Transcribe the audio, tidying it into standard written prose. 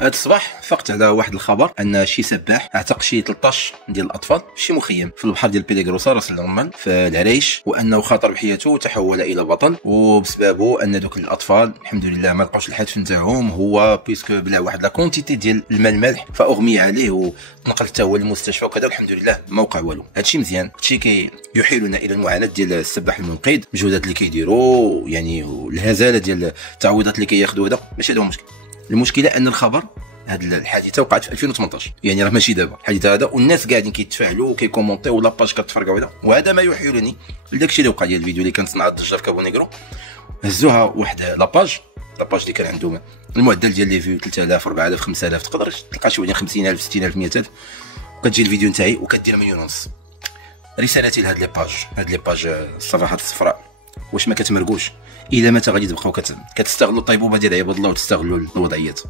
هذا الصباح فقت على واحد الخبر ان شي سباح اعتق شي 13 ديال الاطفال في شي مخيم في البحر ديال بيليغروسا راس العمان في العريش، وانه خاطر بحياته وتحول الى بطل، وبسببه ان دوك الاطفال الحمد لله ما لقاوش الحتف نتاعهم، هو بيسكو بلا واحد لا كونتيتي ديال الماء المالح فاغمي عليه وتنقل حتى هو للمستشفى وكذا، الحمد لله ما وقع والو. هادشي مزيان، هادشي كيحيلنا الى المعاناه ديال السباح المنقذ، المجهودات اللي كيديروا يعني والهزاله ديال التعويضات اللي كياخذوا، هذا ماشي هذا هو المشكل. المشكله ان الخبر هاد الحادثه وقعت في 2018، يعني راه ماشي دابا الحادثه هذا، والناس قاعدين كيتفاعلوا وكيكومونطيو ولا باج كتفرقوا هذا، وهذا ما يحيلني لداكشي اللي وقع ديال الفيديو اللي كنصنع الضجه في كابو نيغرو. هزوها واحد لاباج اللي كان عندهم المعدل ديال لي فيو 3000 4000 5000، تقدر تلقى شي وحدين 50000 60000 100000، وكتجي الفيديو نتاعي وكدير 1.5 مليون. رسالتي لهاد لي باج الصفحات الصفراء، واش ما كتمرقوش؟ الا متى غادي تبقاو كتستغلوا الطيبوبه ديال عباد الله وتستغلوا الوضعيات؟